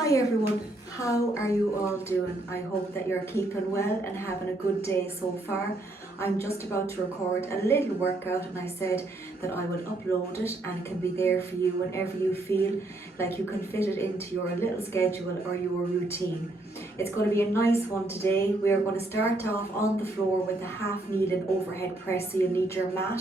Hi everyone, how are you all doing? I hope that you're keeping well and having a good day so far. I'm just about to record a little workout and I said that I will upload it and it can be there for you whenever you feel like you can fit it into your little schedule or your routine. It's going to be a nice one today. We're going to start off on the floor with a half kneeling overhead press, so you need your mat.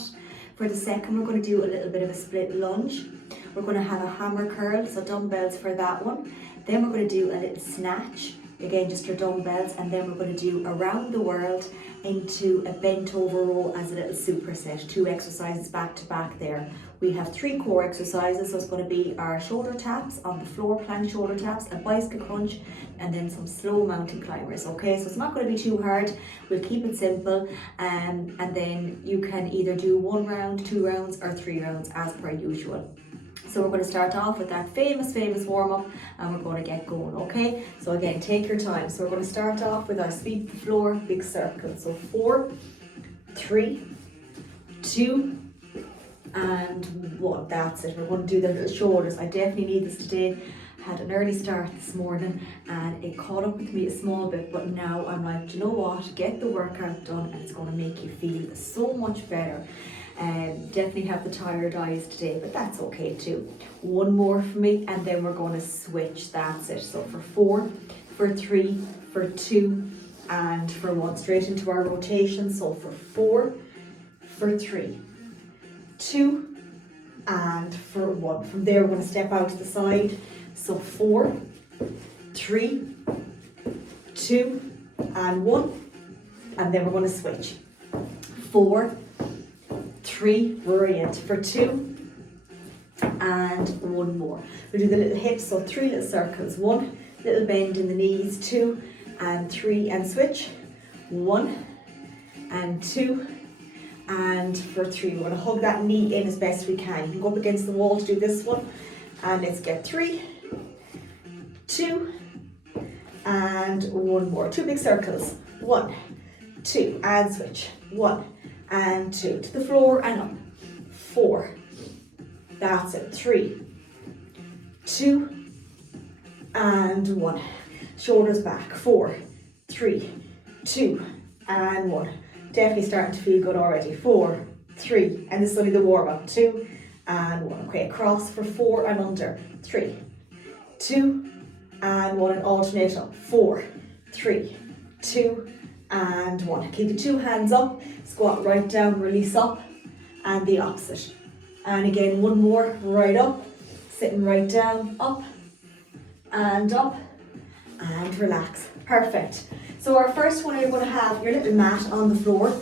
For the second, we're going to do a little bit of a split lunge. We're going to have a hammer curl, so dumbbells for that one. Then we're going to do a little snatch, again just your dumbbells, and then we're going to do around the world into a bent over row as a little superset. 2 exercises back to back there. We have 3 core exercises, so it's going to be our shoulder taps on the floor, plank shoulder taps, a bicycle crunch, and then some slow mountain climbers. Okay, so it's not going to be too hard. We'll keep it simple, and then you can either do 1 round, 2 rounds, or 3 rounds as per usual. So we're going to start off with that famous warm-up and we're going to get going, okay? So again, take your time. So we're going to start off with our sweep the floor, big circle. So 4, 3, 2, and 1. That's it. We're going to do the little shoulders. I definitely need this today. Had an early start this morning and it caught up with me a small bit, but now I'm like, do you know what? Get the workout done and it's going to make you feel so much better. Definitely have the tired eyes today, but that's okay too. 1 more for me and then we're going to switch. That's it. So for 4, for 3, for 2, and for 1. Straight into our rotation. So for 4, for 3, 2, and for 1. From there we're going to step out to the side. So 4, 3, 2, and 1. And then we're going to switch. 4, 3, brilliant, for 2, and 1 more. We'll do the little hips, so 3 little circles. 1, little bend in the knees, 2, and 3, and switch. 1, and 2, and for 3. We're going to hug that knee in as best we can. You can go up against the wall to do this one. And let's get 3, 2, and 1 more. 2 big circles. 1, 2, and switch. 1, and 2 to the floor and up. 4, that's it. 3, 2, and 1. Shoulders back. 4, 3, 2, and 1. Definitely starting to feel good already. 4, 3, and this is only the warm up. 2, and 1. Okay, across for 4 and under. 3, 2, and 1, and alternate up. 4, 3, 2, and 1. Keep the 2 hands up, squat right down, release up, and the opposite. And again, 1 more, right up, sitting right down, up, and relax. Perfect. So our first one, you're going to have your little mat on the floor.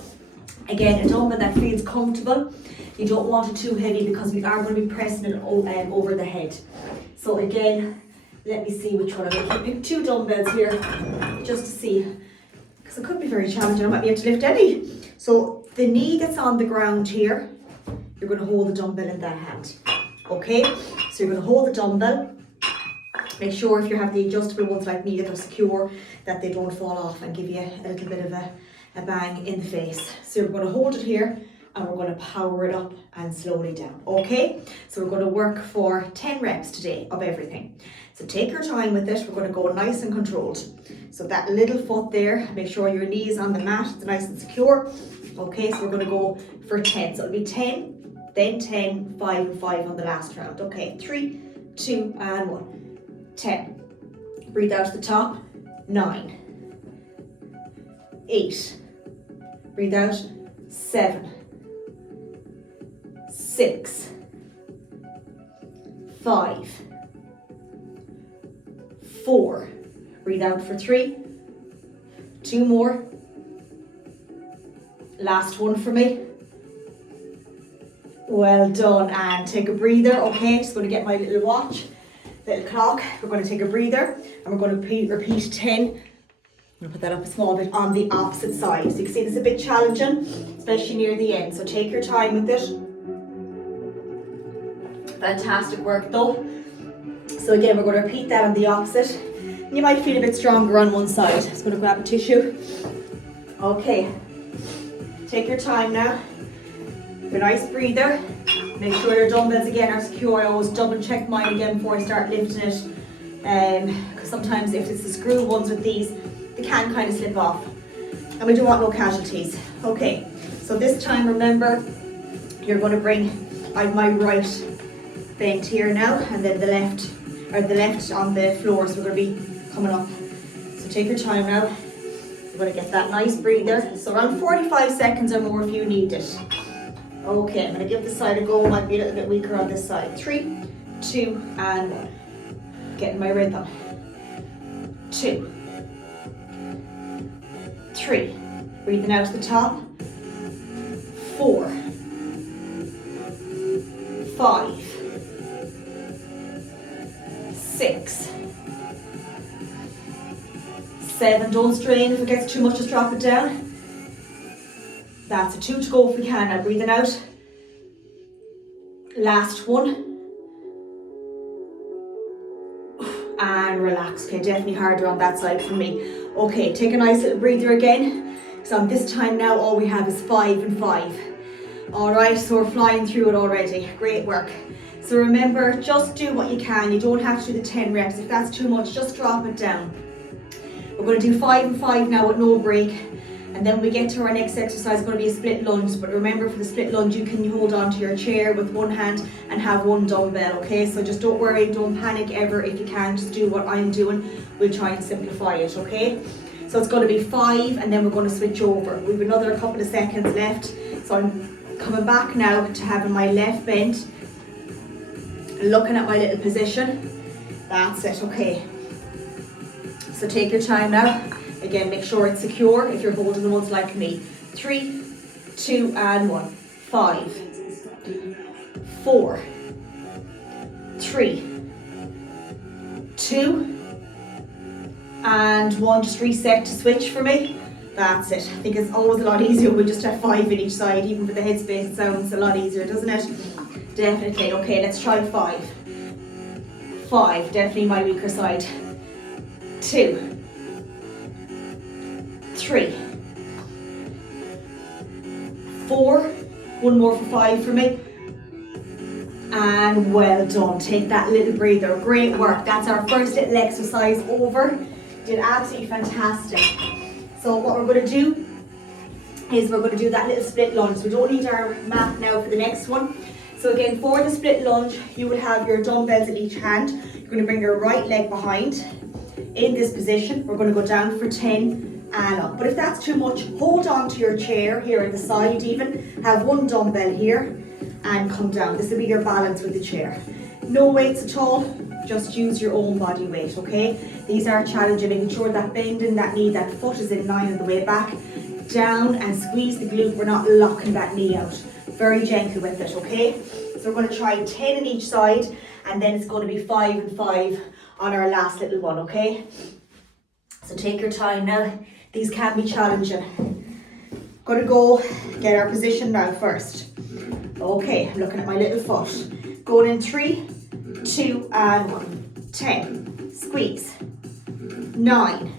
Again, a dumbbell that feels comfortable. You don't want it too heavy because we are going to be pressing it over the head. So again, let me see which one. I'm going to pick 2 dumbbells here just to see, because it could be very challenging. I might be able to lift any. So the knee that's on the ground here, you're going to hold the dumbbell in that hand. Okay, so you're going to hold the dumbbell. Make sure if you have the adjustable ones like me that are secure, that they don't fall off and give you a little bit of a bang in the face. So you're going to hold it here and we're going to power it up and slowly down. Okay, so we're going to work for 10 reps today of everything. So take your time with it. We're going to go nice and controlled. So that little foot there, make sure your knee is on the mat, it's nice and secure. Okay, so we're going to go for 10. So it'll be 10, then 10, 5, and 5 on the last round. Okay, 3, 2, and 1. 10. Breathe out to the top. 9. 8. Breathe out. 7. 6. 5. 4. Breathe out for 3. 2 more. Last one for me. Well done. And take a breather. Okay, just going to get my little watch, little clock. We're going to take a breather and we're going to repeat 10. I'm going to put that up a small bit on the opposite side. So you can see this is a bit challenging, especially near the end. So take your time with it. Fantastic work though. So again, we're going to repeat that on the opposite. You might feel a bit stronger on one side. Just going to grab a tissue. Okay. Take your time now. A nice breather. Make sure your dumbbells again are secure. I always double check mine again before I start lifting it. Because sometimes if it's the screw ones with these, they can kind of slip off. And we don't want no casualties. Okay, so this time remember, you're going to bring my right bent here now, and then the left on the floor, so we're going to be coming up. So take your time now. You're going to get that nice breather. So around 45 seconds or more if you need it. Okay, I'm going to give this side a go. Might be a little bit weaker on this side. 3, 2, and 1. Getting my rhythm. 2, 3. Breathing out to the top. 4, 5, 6, 7. Don't strain. If it gets too much, just drop it down. That's a 2 to go if we can. Now breathing out. Last 1. And relax. Okay, definitely harder on that side for me. Okay, take a nice little breather again. So on this time now, all we have is 5 and 5. All right, so we're flying through it already. Great work. So remember, just do what you can. You don't have to do the 10 reps. If that's too much, just drop it down. We're going to do 5 and 5 now with no break. And then when we get to our next exercise, it's going to be a split lunge. But remember, for the split lunge, you can hold on to your chair with one hand and have one dumbbell, okay? So just don't worry, don't panic ever. If you can, just do what I'm doing. We'll try and simplify it, okay? So it's going to be 5, and then we're going to switch over. We have another couple of seconds left. So I'm coming back now to having my left bent. Looking at my little position. That's it, okay. So take your time now. Again, make sure it's secure if you're holding the ones like me. 3, 2, and 1. 5, 4, 3, 2, and 1. Just reset to switch for me. That's it. I think it's always a lot easier when we just have 5 in each side. Even for the headspace, it sounds a lot easier, doesn't it? Definitely. Okay, let's try 5. 5, definitely my weaker side. 2, 3, 4, 1 more for 5 for me, and well done. Take that little breather. Great work. That's our first little exercise over. Did absolutely fantastic. So what we're going to do is we're going to do that little split lunge. We don't need our mat now for the next one. So again, for the split lunge, you will have your dumbbells in each hand. You're going to bring your right leg behind. In this position, we're going to go down for 10 and up. But if that's too much, hold on to your chair here at the side even. Have one dumbbell here and come down. This will be your balance with the chair. No weights at all, just use your own body weight, okay? These are challenging, making sure that bend in that knee, that foot is in line on the way back. Down and squeeze the glute. We're not locking that knee out. Very gentle with it, okay? So we're going to try 10 in each side, and then it's going to be 5 and 5 on our last little one, okay? So take your time now. These can be challenging. Going to go get our position now first. Okay, I'm looking at my little foot. Going in 3, 2, and 1. 10. Squeeze. 9.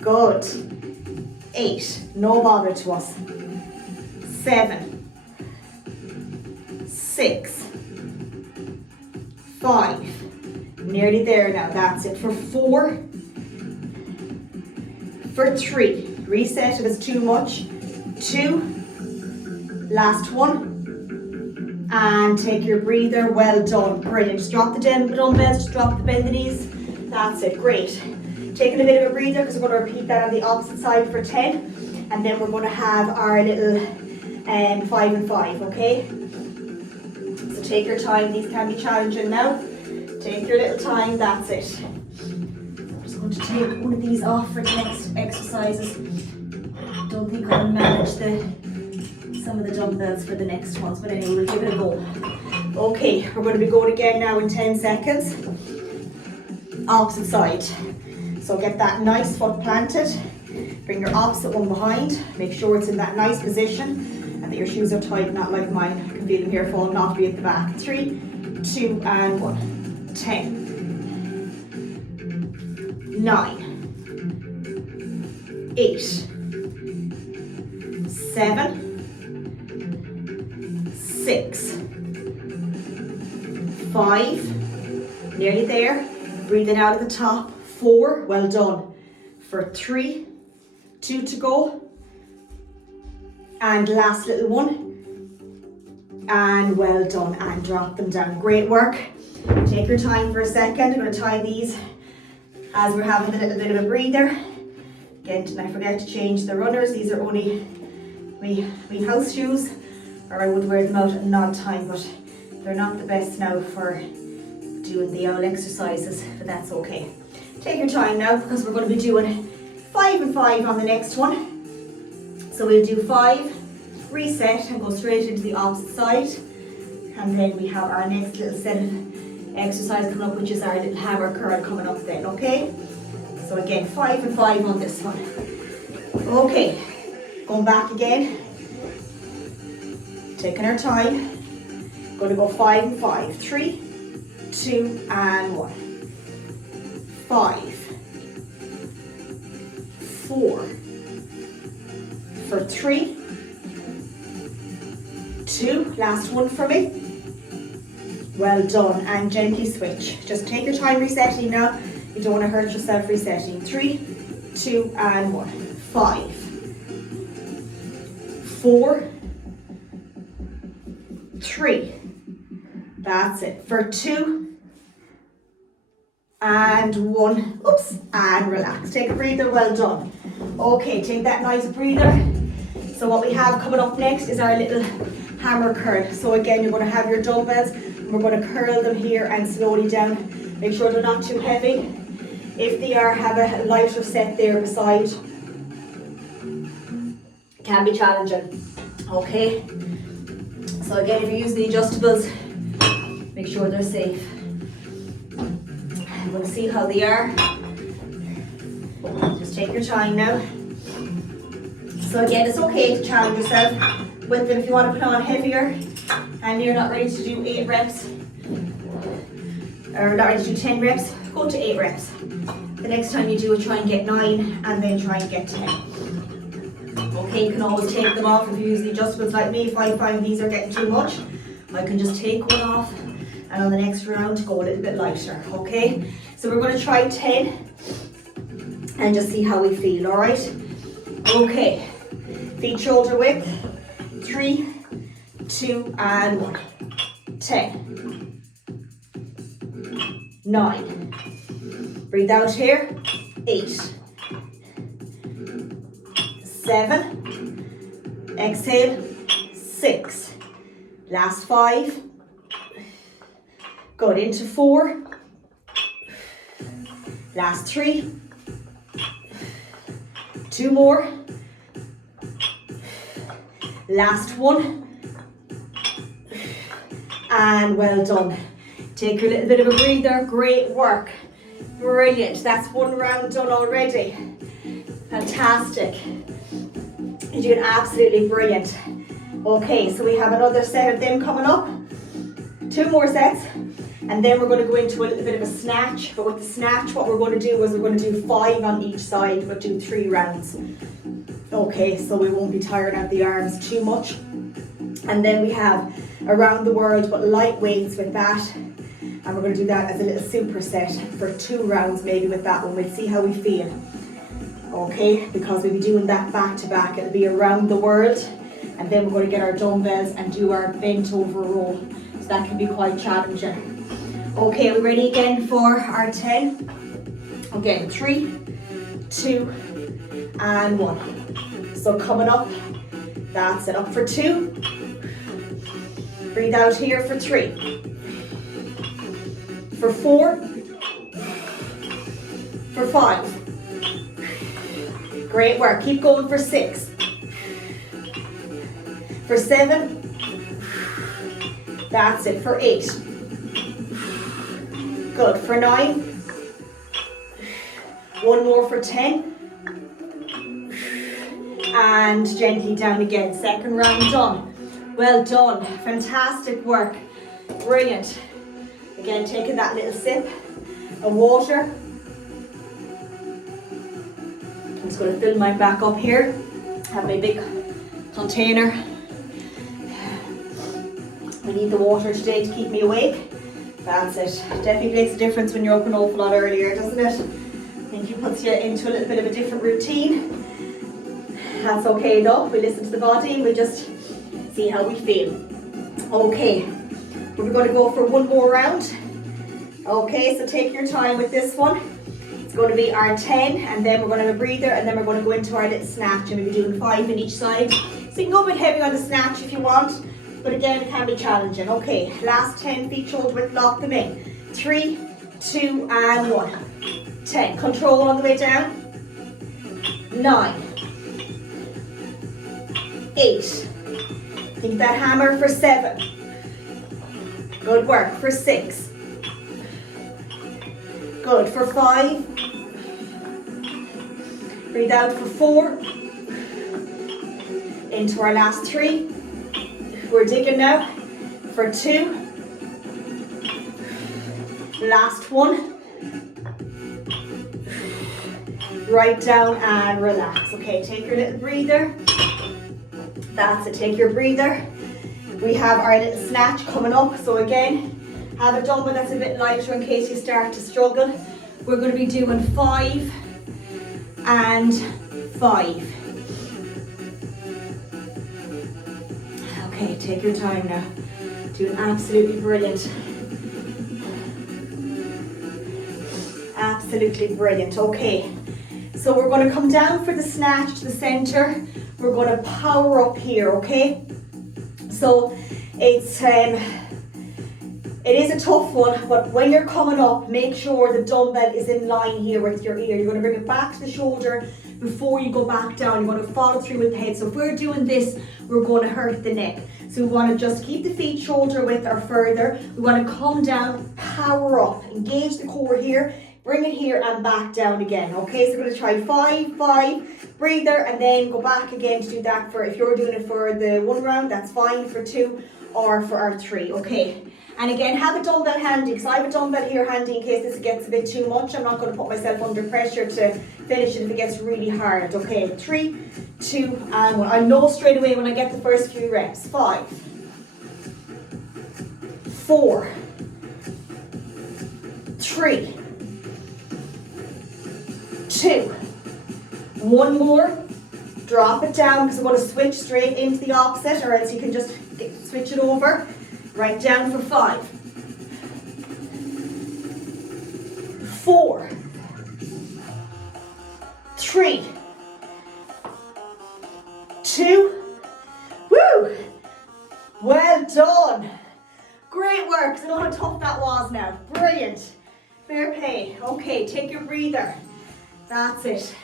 Good. 8. No bother to us. 7. 6. 5. Nearly there now. That's it for 4. For 3. Reset if it's too much. 2. Last one. And take your breather. Well done. Brilliant. Just drop the dumbbells. Just drop the bend the knees. That's it. Great. Taking a bit of a breather because we're going to repeat that on the opposite side for 10. And then we're going to have our little 5 and 5. Okay? So take your time. These can be challenging now. Take your little time. That's it. I'm just going to take one of these off for the next exercises. Don't think I'll manage some of the dumbbells for the next ones, but anyway, we'll give it a go. Okay, we're going to be going again now in 10 seconds. Opposite side. So get that nice foot planted. Bring your opposite one behind. Make sure it's in that nice position and that your shoes are tight, not like mine. I can feel them here falling off me at the back. 3, 2, and 1. 10. 9. 8. 7. 6. 5. Nearly there. Breathing out at the top. 4, well done. For 3, 2 to go. And last little one. And well done, and drop them down. Great work. Take your time for a second. I'm going to tie these as we're having a little bit of a breather. Again, did I forget to change the runners? These are only we house shoes, or I would wear them out at an odd time, but they're not the best now for doing the old exercises, but that's okay. Take your time now, because we're going to be doing 5 and 5 on the next one. So we'll do 5, reset, and go straight into the opposite side. And then we have our next little set of exercise coming up, which is our little hammer curl coming up then, okay? So again, 5 and 5 on this one. Okay, going back again. Taking our time. Going to go 5 and 5. 3, 2 and 1. 5, 4, for 3, 2, last one for me. Well done, and gently switch. Just take your time resetting now. You don't want to hurt yourself resetting. 3, 2 and 1. 5, 4, 3. That's it. For 2 and 1. Oops, and relax. Take a breather, well done. Okay, take that nice breather. So what we have coming up next is our little hammer curl. So again, you're going to have your dumbbells. We're going to curl them here and slowly down. Make sure they're not too heavy. If they are, have a lighter set there beside. Can be challenging. Okay. So again, if you're using the adjustables, make sure they're safe. I'm going to see how they are. Just take your time now. So again, it's okay to challenge yourself with them. If you want to put on heavier and you're not ready to do 8 reps, or not ready to do 10 reps, go to 8 reps. The next time you do it, try and get 9 and then try and get 10. Okay, you can always take them off if you use the adjustables like me. If I find these are getting too much, I can just take one off and on the next round go a little bit lighter, okay? So we're going to try 10 and just see how we feel, all right? Okay, feet shoulder width, 3, 2 and 1. 10, 9, breathe out here, 8, 7, exhale, 6, last 5, good, into 4, last 3, 2 more, last 1, and well done. Take a little bit of a breather. Great work. Brilliant. That's 1 round done already. Fantastic. You're doing absolutely brilliant. Okay, so we have another set of them coming up. 2 more sets. And then we're going to go into a little bit of a snatch. But with the snatch, what we're going to do is we're going to do 5 on each side, but do 3 rounds. Okay, so we won't be tiring out the arms too much. And then we have around the world, but light weights with that. And we're going to do that as a little superset for 2 rounds maybe with that one. We'll see how we feel. Okay, because we'll be doing that back to back. It'll be around the world. And then we're going to get our dumbbells and do our bent over roll. So that can be quite challenging. Okay, we're ready again for our 10. Again, 3, 2, and 1. So coming up, that's it. Up for 2. Breathe out here for 3. For 4. For 5. Great work. Keep going for 6. For 7. That's it. For 8. Good. For 9. 1 more for 10. And gently down again. Second round done. Well done. Fantastic work. Brilliant. Again, taking that little sip of water. I'm just going to fill mine back up here. Have my big container. I need the water today to keep me awake. That's it. Definitely makes a difference when you're up an awful lot earlier, doesn't it? I think it puts you into a little bit of a different routine. That's okay though. We listen to the body and we just see how we feel. Okay, we're going to go for one more round. Okay, so take your time with this one. It's going to be our 10, and then we're going to have a breather, and then we're going to go into our little snatch, and we'll be doing 5 in each side. So you can go a bit heavy on the snatch if you want, but again, it can be challenging. Okay, last 10 feet shoulder width, lock them in. 3, 2, and 1. 10, control on the way down. 9, 8, think that hammer for 7. Good work for 6. Good for 5. Breathe out for 4. Into our last 3. We're digging now for 2. Last 1. Right down and relax. Okay, take your little breather. That's it, take your breather. We have our little snatch coming up. So again, have a dumbbell that's a bit lighter in case you start to struggle. We're going to be doing 5 and 5. Okay, take your time now. Doing absolutely brilliant. Absolutely brilliant. Okay, so we're going to come down for the snatch to the center. We're going to power up here, okay? So it is a tough one, but when you're coming up, make sure the dumbbell is in line here with your ear. You're going to bring it back to the shoulder before you go back down. You're going to follow through with the head. So if we're doing this, we're going to hurt the neck. So we want to just keep the feet shoulder width or further. We want to come down, power up, engage the core here, bring it here and back down again. Okay, so we're going to try 5, 5, breather, and then go back again to do that for, if you're doing it for the 1 round, that's fine, for 2 or for our 3, okay? And again, have a dumbbell handy, because I have a dumbbell here handy in case this gets a bit too much. I'm not going to put myself under pressure to finish it if it gets really hard. Okay, 3, 2, and 1. I know straight away when I get the first few reps. 5, 4, 3, 2, 1 more. Drop it down because I'm going to switch straight into the opposite, or else you can just switch it over. Right down for 5, 4, 3, 2, woo! Well done. Great work. So I know how tough that was now. Brilliant. Fair play. Okay, take your breather. That's it.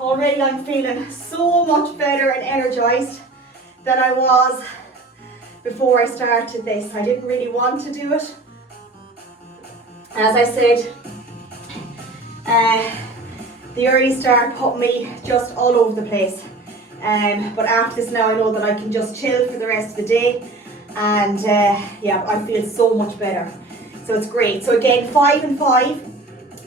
Already I'm feeling so much better and energized than I was before I started this. I didn't really want to do it. As I said, the early start put me just all over the place. But after this now I know that I can just chill for the rest of the day, and yeah, I feel so much better. So it's great. So again, 5 and 5.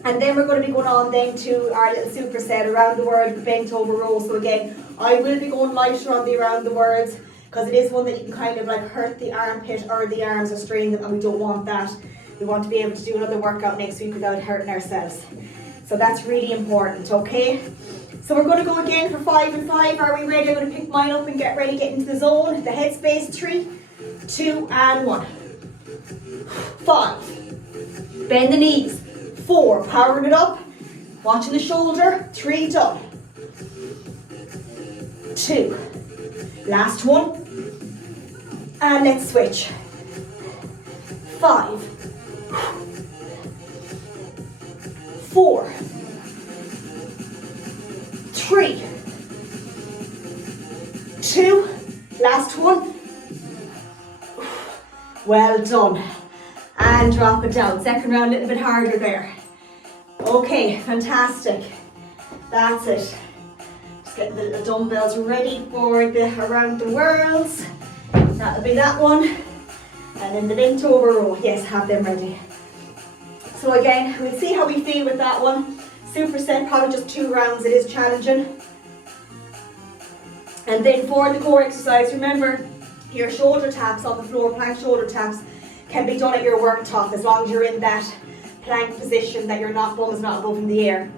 And then we're going to be going on then to our little superset, around the world bent over row. So again, I will be going lighter on the around the worlds, because it is one that you can kind of like hurt the armpit or the arms or strain them, and we don't want that. We want to be able to do another workout next week without hurting ourselves. So that's really important, okay? So we're going to go again for 5 and 5. Are we ready? I'm going to pick mine up and get ready, get into the zone. The headspace, 3, 2, and 1. 5. Bend the knees. 4. Powering it up. Watching the shoulder. 3, done. 2. Last one. And let's switch. 5. 4. 3. 2. Last one. Well done. And drop it down. Second round a little bit harder there. Okay, fantastic. That's it. Just getting the little dumbbells ready for the around the worlds. That'll be that one. And then the bent over row. Yes, have them ready. So again, we'll see how we feel with that one. Superset, probably just 2 rounds. It is challenging. And then for the core exercise, remember your shoulder taps on the floor, plank shoulder taps, can be done at your worktop as long as you're in that plank position that your bum is not above in the air.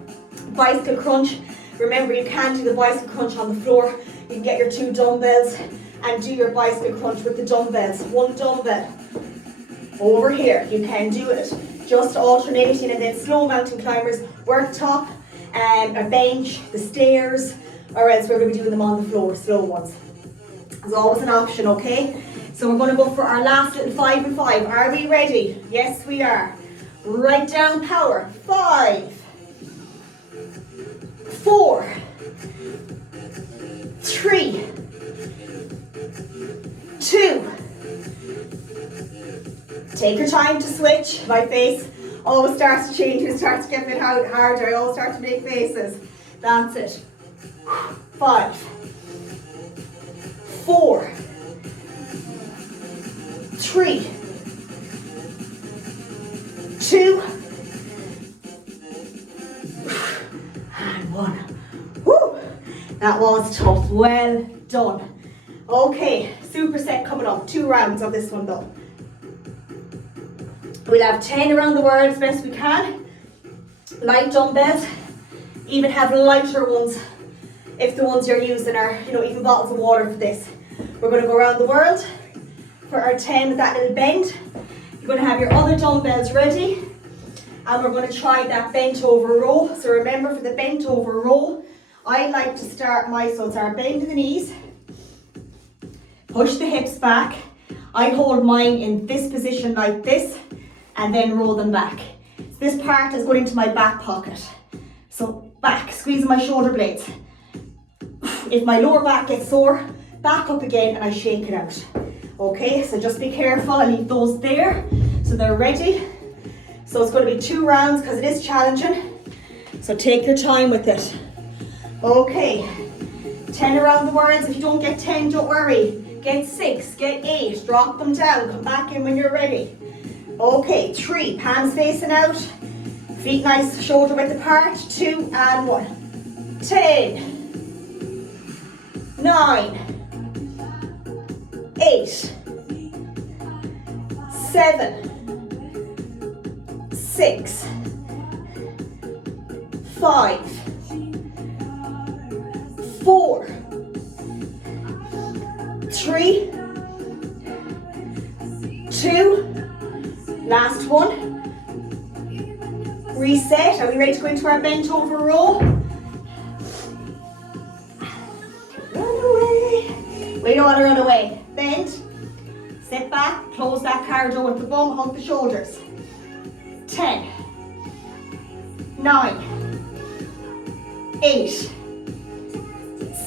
Bicycle crunch. Remember, you can't do the bicycle crunch on the floor. You can get your 2 dumbbells and do your bicycle crunch with the dumbbells. 1 dumbbell over here. You can do it just alternating, and then slow mountain climbers, worktop, a bench, the stairs, or else we're going to be doing them on the floor, slow ones. There's always an option, okay? So we're going to go for our last little 5 and 5. Are we ready? Yes, we are. Write down power. 5, 4, 3, 2. Take your time to switch. My face always starts to change. It starts to get a bit harder. I always start to make faces. That's it. 5, 4, 3, 2, and 1. Woo! That was tough. Well done. Okay, superset coming up. 2 rounds of this one though. We'll have 10 around the world as best we can. Light dumbbells. Even have lighter ones if the ones you're using are, even bottles of water for this. We're going to go around the world for our 10 with that little bend. You're going to have your other dumbbells ready, and we're going to try that bent over row. So remember, for the bent over row, I like to start so it's our bend in the knees, push the hips back. I hold mine in this position like this, and then roll them back. So this part is going into my back pocket. So back, squeezing my shoulder blades. If my lower back gets sore, back up again and I shake it out. Okay, so just be careful. I leave those there so they're ready. So it's going to be 2 rounds because it is challenging. So take your time with it. Okay, 10 around the words. If you don't get 10, don't worry. Get 6, get 8, drop them down, come back in when you're ready. Okay, 3, palms facing out, feet nice shoulder width apart. 2 and 1. 10, 9, 8, 7, 6, 5, 4, 3, 2, last one. Reset. Are we ready to go into our bent over row? Run away. We don't want to run away. Bend. Sit back. Close that corridor with the bum. Hug the shoulders. 10, 9, 8,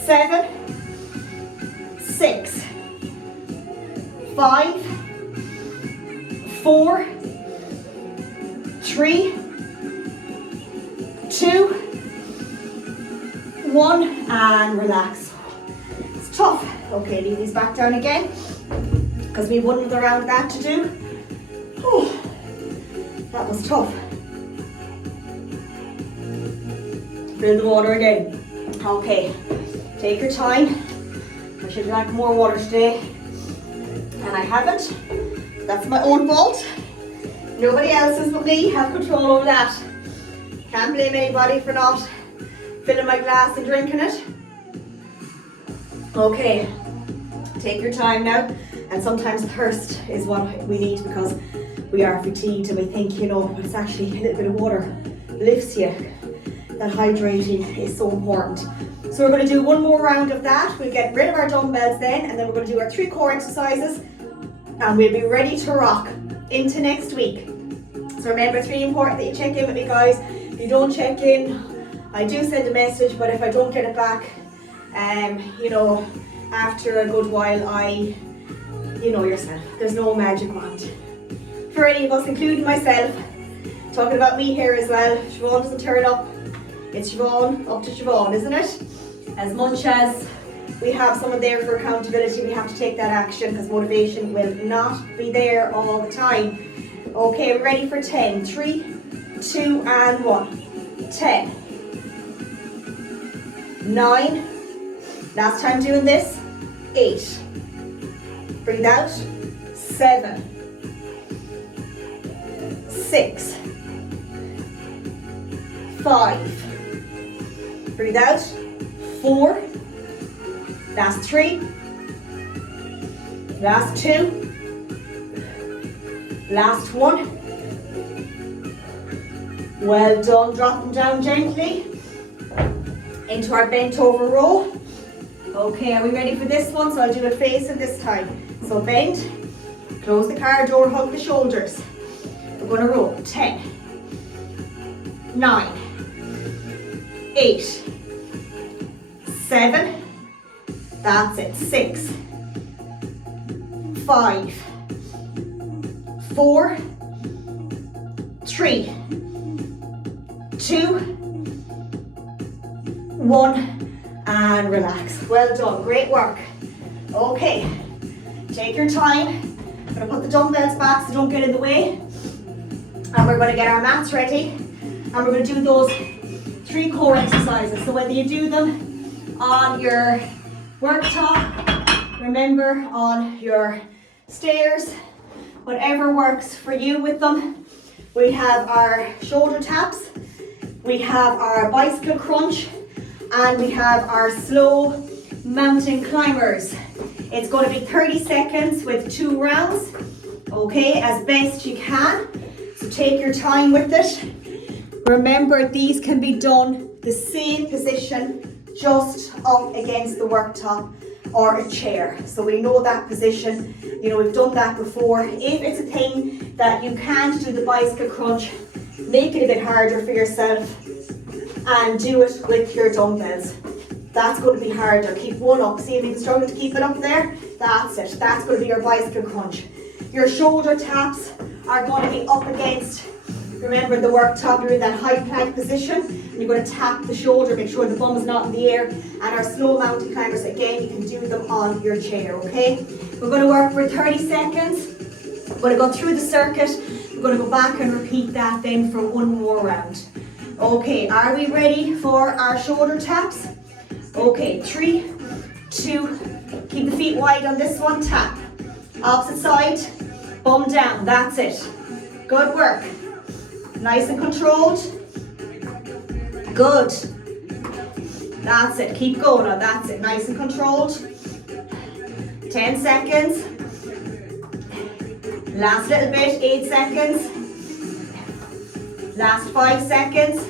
7, 6, 5, 4, 3, 2, 1, and relax. It's tough. Okay, leave these back down again because we have one other round of that to do. Oh, that was tough. Fill the water again. Okay, take your time. I should have drank more water today, and I haven't. That's my own fault. Nobody else's but me. Have control over that. Can't blame anybody for not filling my glass and drinking it. Okay, take your time now. And sometimes thirst is what we need because we are fatigued and we think, but it's actually a little bit of water lifts you. That hydrating is so important. So we're going to do one more round of that. We'll get rid of our dumbbells then, and then we're going to do our 3 core exercises, and we'll be ready to rock into next week. So remember, it's really important that you check in with me, guys. If you don't check in, I do send a message, but if I don't get it back, after a good while, you know yourself, there's no magic wand. For any of us, including myself, talking about me here as well, Siobhan doesn't turn up. It's Siobhan, up to Siobhan, isn't it? As much as we have someone there for accountability, we have to take that action because motivation will not be there all the time. Okay, we're ready for 10. 3, 2, and 1. 10. 9. Last time doing this. 8. Breathe out. 7. 6, 5, breathe out, 4, last 3, last 2, last 1. Well done, drop them down gently into our bent over row. Okay, are we ready for this one? So I'll do it facing this time. So bend, close the car door, hug the shoulders. We're going to roll 10, 9, 8, 7, that's it, 6, 5, 4, 3, 2, 1, and relax. Well done, great work. Okay, take your time. I'm going to put the dumbbells back so don't get in the way. And we're going to get our mats ready. And we're going to do those 3 core exercises. So whether you do them on your worktop, remember on your stairs, whatever works for you with them. We have our shoulder taps, we have our bicycle crunch, and we have our slow mountain climbers. It's going to be 30 seconds with 2 rounds, okay, as best you can. So take your time with it. Remember, these can be done the same position, just up against the worktop or a chair. So we know that position, you know, we've done that before. If it's a thing that you can't do the bicycle crunch, make it a bit harder for yourself and do it with your dumbbells. That's going to be harder. Keep one up. See if you can struggle to keep it up there? That's it. That's going to be your bicycle crunch. Your shoulder taps are going to be up against, remember the worktop, you're in that high plank position, and you're going to tap the shoulder, make sure the bum is not in the air. And our slow mountain climbers, again, you can do them on your chair, okay? We're going to work for 30 seconds. We're going to go through the circuit. We're going to go back and repeat that then for 1 more round. Okay, are we ready for our shoulder taps? Okay, 3, 2, keep the feet wide on this one, tap. Opposite side, bum down, that's it. Good work. Nice and controlled. Good. That's it, keep going now, that's it, nice and controlled. 10 seconds. Last little bit, 8 seconds. Last 5 seconds.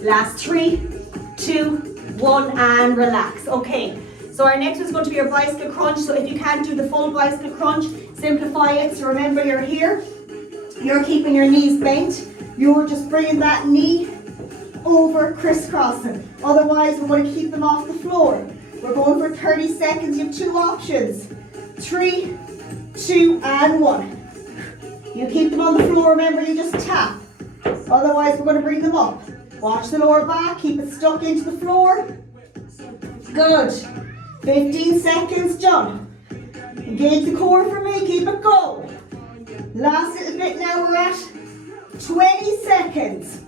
Last 3, 2, 1, and relax. Okay, so our next one's going to be your bicycle crunch. So if you can't do the full bicycle crunch, simplify it. So remember, you're here, you're keeping your knees bent, you're just bringing that knee over, crisscrossing. Otherwise, we're going to keep them off the floor. We're going for 30 seconds. You have 2 options. 3, 2, and 1. You keep them on the floor, remember, you just tap. Otherwise, we're going to bring them up. Watch the lower back, keep it stuck into the floor. Good. 15 seconds done. Engage the core for me, keep it going. Last little bit now, we're at 20 seconds.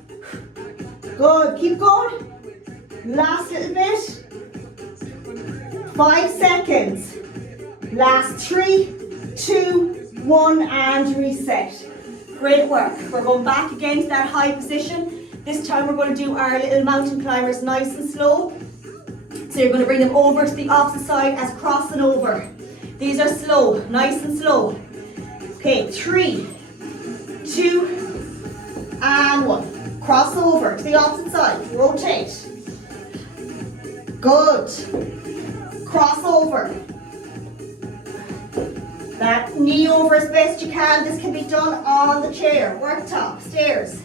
Good, keep going. Last little bit. 5 seconds. Last 3, 2, 1, and reset. Great work. We're going back again to that high position. This time we're going to do our little mountain climbers nice and slow. So you're going to bring them over to the opposite side as crossing over. These are slow, nice and slow. Okay, 3, 2, and 1. Cross over to the opposite side. Rotate. Good. Cross over. That knee over as best you can. This can be done on the chair, worktop, stairs.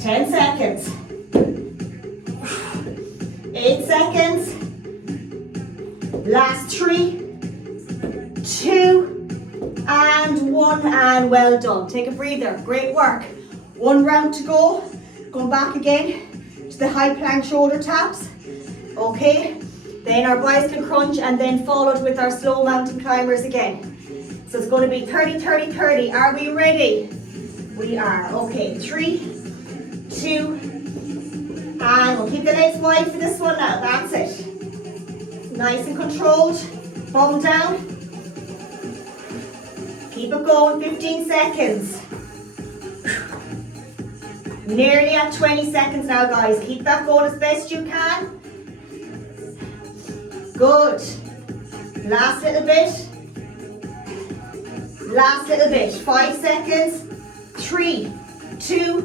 10 seconds. 8 seconds. Last 3, 2, and 1, and well done. Take a breather. Great work. 1 round to go. Going back again to the high plank shoulder taps. Okay. Then our bicycle crunch, and then followed with our slow mountain climbers again. So it's going to be 30, 30, 30. Are we ready? We are. Okay, 3, 2, and we'll keep the legs wide for this one now. That's it. Nice and controlled. Bum down. Keep Keep it going, 15 seconds. Nearly at 20 seconds now, guys. Keep that going as best you can. Good. Last little bit. Last little bit. 5 seconds. 3, 2,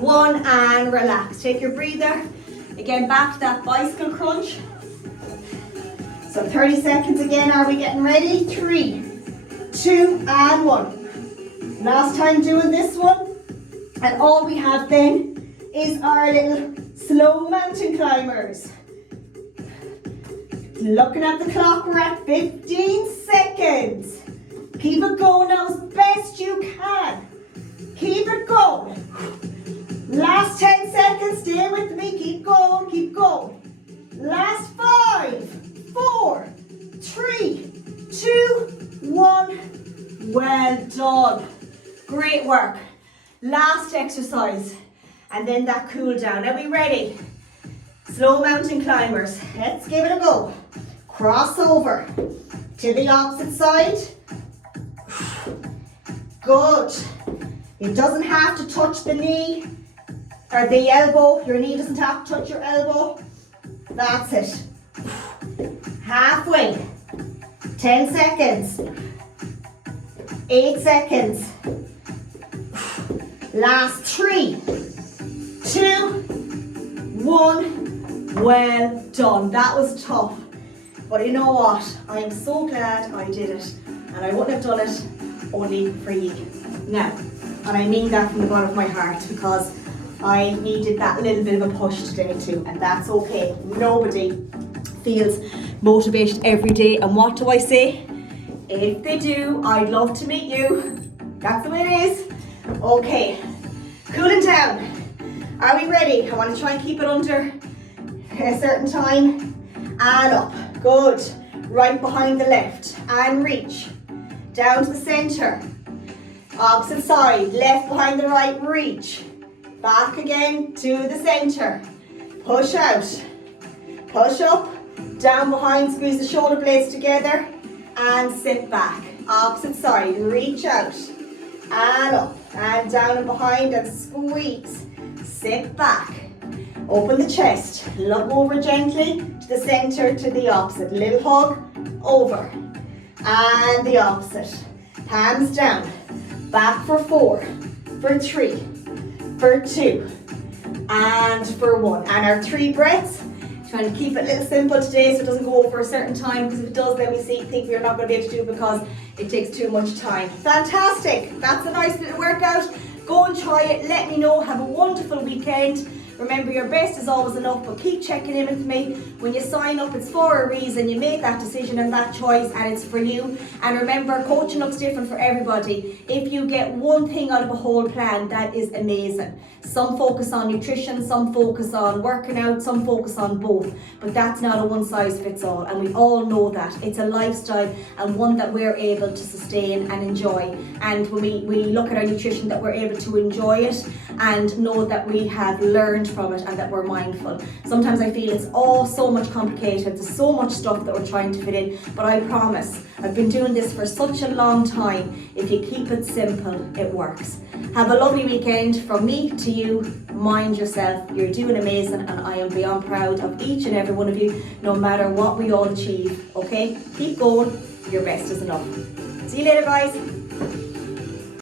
1, and relax. Take your breather. Again, back to that bicycle crunch. So 30 seconds again. Are we getting ready? 3, 2, and 1. Last time doing this one. And all we have then is our little slow mountain climbers. Looking at the clock, we're at 15 seconds. Keep it going now as best you can. Keep it going. Last 10 seconds, stay with me. Keep going, keep going. Last 5, 4, 3, 2, 1. Well done. Great work. Last exercise. And then that cool down. Are we ready? Slow mountain climbers. Let's give it a go. Cross over to the opposite side. Good. It doesn't have to touch the knee or the elbow. Your knee doesn't have to touch your elbow. That's it. Halfway. 10 seconds. 8 seconds. Last 3, 2, 1. Well done. That was tough. But you know what? I am so glad I did it. And I wouldn't have done it only for you. Now, and I mean that from the bottom of my heart, because I needed that little bit of a push today too. And that's okay. Nobody feels motivated every day. And what do I say? If they do, I'd love to meet you. That's the way it is. Okay, cooling down. Are we ready? I want to try and keep it under a certain time. And up. Good. Right behind the left. And reach. Down to the center. Opposite side. Left behind the right. Reach. Back again to the center. Push out. Push up. Down behind. Squeeze the shoulder blades together. And sit back. Opposite side. Reach out. And up. And down and behind and squeeze. Sit back. Open the chest. Look over gently to the center, to the opposite. Little hug. Over. And the opposite. Hands down. Back for 4. For 3. For 2. And for 1. And our 3 breaths. Trying to keep it a little simple today so it doesn't go over a certain time, because if it does, then we think we're not going to be able to do it because it takes too much time. Fantastic. That's a nice little workout. Go and try it. Let me know. Have a wonderful weekend. Remember, your best is always enough, but keep checking in with me. When you sign up, it's for a reason. You make that decision and that choice, and it's for you. And remember, coaching looks different for everybody. If you get one thing out of a whole plan, that is amazing. Some focus on nutrition, some focus on working out, some focus on both. But that's not a one size fits all, and we all know that. It's a lifestyle, and one that we're able to sustain and enjoy. And when we look at our nutrition, that we're able to enjoy it and know that we have learned from it and that we're mindful. Sometimes I feel it's all so much complicated. There's so much stuff that we're trying to fit in, but I promise, I've been doing this for such a long time. If you keep it simple, it works. Have a lovely weekend. From me to you, mind yourself. You're doing amazing, and I am beyond proud of each and every one of you, no matter what we all achieve. Okay? Keep going. Your best is enough. See you later, guys.